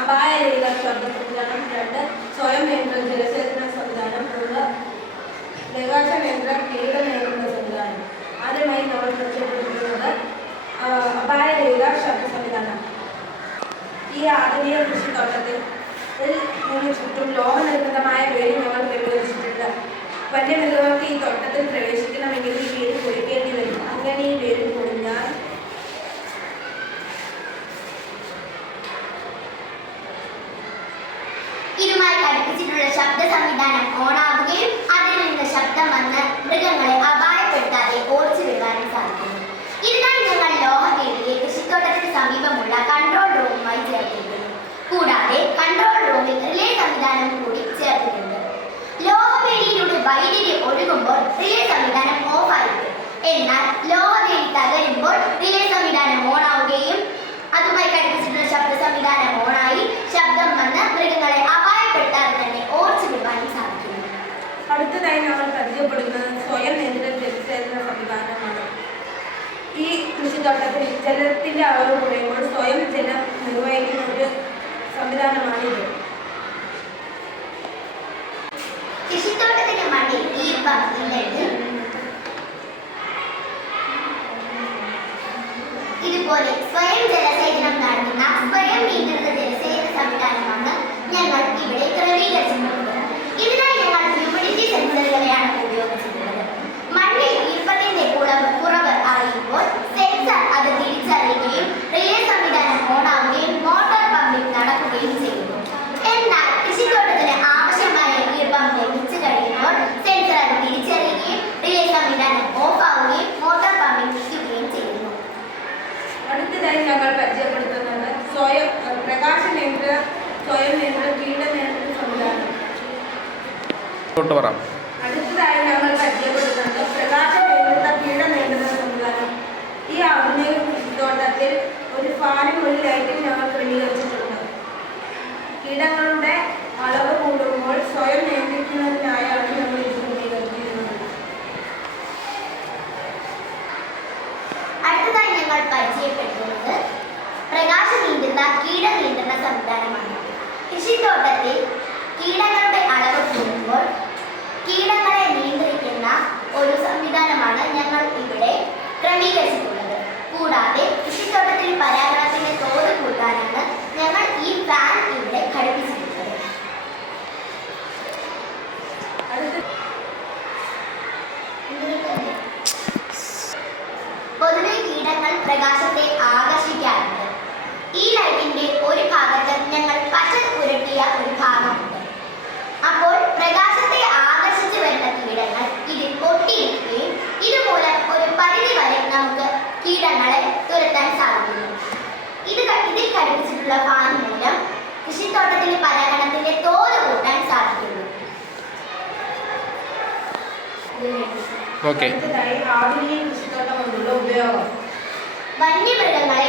അപായരഹിത ശബ്ദ സംവിധാനം. 2 സ്വയം നിയന്ത്രണ ജലസേചന സംവിധാനം. 3 പ്രകാശ നിയന്ത്രണ കീട നിയന്ത്രണ സംവിധാനം. ആദ്യമായി നമ്മൾ പരിചയപ്പെടുത്തുന്നത് അപായരഹിത ശബ്ദ സംവിധാനം. ഈ ആധുനിക കൃഷിത്തോട്ടത്തിൽ ചുറ്റും ലോഹനിർമ്മിതമായ വേലി ഞങ്ങൾ ക്രമീകരിച്ചിട്ടുണ്ട്. വന്യമൃഗങ്ങൾക്ക് ഈ തോട്ടത്തിൽ പ്രവേശിക്കണമെങ്കിൽ ഈ വേലി പൊളിക്കേണ്ടി വരും. അങ്ങനെ ഈ വേലി പൊളിഞ്ഞാൽ ഇതുമായി ഘടിപ്പിച്ചിട്ടുള്ള ശബ്ദ സംവിധാനം ഓണാവുകയും അതിൽ നിന്ന് ശബ്ദം വന്ന് മൃഗങ്ങളെ അപായപ്പെടുത്താതെ ഓടിച്ചു വിടാനും സാധിക്കുന്നു. ഇതിനായി ഞങ്ങൾ ലോഹവേലിയെ കൃഷിത്തോട്ടത്തിന് സമീപമുള്ള കൺട്രോൾ റൂമുമായി ചേർത്തിരിക്കുന്നു. കൂടാതെ കൺട്രോൾ റൂമിൽ റിലേ സംവിധാനം കൂടി ചേർത്തിട്ടുണ്ട്. ലോഹവേലിയിലൂടെ വൈദ്യുതി ഒഴുകുമ്പോൾ റിലേ സംവിധാനം ഓഫായിരിക്കും. എന്നാൽ ലോഹവേലി തകരുമ്പോൾ റിലേ സംവിധാനം ഓണാവുകയും അതുമായി ഘടിപ്പിച്ചിട്ടുള്ള ശബ്ദ സംവിധാനം ഓണായി ശബ്ദം വന്ന് മൃഗങ്ങളെ അപായപ്പെടുത്താതെ തന്നെ ഓടിച്ചു വിടാനും സാധിക്കുന്നു. അടുത്തതായി നമ്മൾ പരിചയപ്പെടുന്നത് സ്വയം നിയന്ത്രണ ജലസേചന സംവിധാനമാണ്. ഈ കൃഷിത്തോട്ടത്തിൽ ജലത്തിന്റെ അളവ് കുറയുമ്പോൾ സ്വയം ജലം നിർവഹിക്കുന്ന ഒരു സംവിധാനമാണിത്. കൃഷിത്തോട്ടത്തിന്റെ മണ്ണിൽ ഈർപ്പം ഇല്ലെങ്കിൽ ഇതുപോലെ സ്വയം ജലസേചനം നടത്തുന്ന സ്വയം നിയന്ത്രിത ജലസേചന സംവിധാനമാണ് ഞങ്ങൾ ഇവിടെ ക്രമീകരിച്ചിട്ടുള്ളത്. ഇതിനായി ഞങ്ങൾ ഹ്യൂമിഡിറ്റി സെൻസറുകളെയാണ് ഉപയോഗിച്ചിട്ടുള്ളത്. മണ്ണിൽ ഈർപ്പത്തിന്റെ കുറവ് അറിയുമ്പോൾ സെൻസർ അത് തിരിച്ചറിയുകയും റിലേ സംവിധാനം ഓണാവുകയും മോട്ടോർ പമ്പിംഗ് നടക്കുകയും ചെയ്യുന്നു. എന്നാൽ കൃഷിത്തോട്ടത്തിന് ആവശ്യമായ ഈർപ്പം ലഭിച്ചു കഴിയുമ്പോൾ സെൻസർ അത് തിരിച്ചറിയുകയും റിലേ സംവിധാനം ഓഫാവുകയും മോട്ടോർ പമ്പിംഗ് നിൽക്കുകയും ചെയ്യുന്നു. അടുത്തതായി ഞങ്ങൾ പരിചയപ്പെടുത്തുന്നത് പ്രകാശ നിയന്ത്രണ സ്വയം നിയന്ത്രണ കീട നിയന്ത്രണ സംവിധാനം. അടുത്തതായി ഞങ്ങൾ പരിചയപ്പെടുത്തുന്നത് പ്രകാശ നിയന്ത്രിത കീട നിയന്ത്രണ സംവിധാനം. ഈ ആധുനിക കൃഷിത്തോട്ടത്തിൽ ഒരു ഫാനും ഒരു ലൈറ്റും ഞങ്ങൾ ക്രമീകരിച്ചിട്ടുണ്ട്. കീടങ്ങളുടെ അളവ് കൂടുമ്പോൾ സ്വയം നിയന്ത്രിക്കുന്നതിനായാണ് ഞങ്ങൾ ഇത് ക്രമീകരിച്ചിരുന്നത്. അടുത്തതായി ഞങ്ങൾ പരിചയപ്പെടുത്തുന്നത് പ്രകാശ നിയന്ത്രിത കീട നിയന്ത്രണ സംവിധാനമാണ്. കൃഷിത്തോട്ടത്തിൽ കീടങ്ങളുടെ അളവ് കൂടുമ്പോൾ കീടങ്ങളെ നിയന്ത്രിക്കുന്ന ഒരു സംവിധാനമാണ് ഞങ്ങൾ ഇവിടെ ക്രമീകരിച്ചിട്ടുള്ളത്. കൂടാതെ കൃഷിത്തോട്ടത്തിൽ പരാഗണത്തിന്റെ തോത് കൂട്ടാനാണ് ഞങ്ങൾ ഈ ഫാൻ ഇവിടെ ഘടിപ്പിച്ചിട്ടുള്ളത്. പൊതുവെ കീടങ്ങൾ പ്രകാശത്തെ ആകർഷിക്കാറുണ്ട്. ഈ ലൈറ്റിന്റെ ഒരു ഭാഗത്ത് ഞങ്ങൾ പച്ച പുരട്ടിയ ഒരു ഭാഗമുണ്ട്. അപ്പോൾ പ്രകാശത്തെ ആകർഷിച്ചു വരുന്ന കീടങ്ങൾ ഇതിൽ ഒട്ടിയിരിക്കുകയും ഇതുമൂലം ഒരു പരിധി വരെ നമുക്ക് കീടങ്ങളെ തുരത്താൻ സാധിക്കുന്നു. ഇതിൽ ഘടിപ്പിച്ചിട്ടുള്ള ഫാൻ മൂലം കൃഷിത്തോട്ടത്തിലെ പരാഗണത്തിന്റെ തോത് കൂട്ടാൻ സാധിക്കുന്നു. അടുത്തതായി ആധുനിക കൃഷിത്തോട്ടം കൊണ്ടുള്ള ഉപയോഗം. വന്യമൃഗങ്ങളെ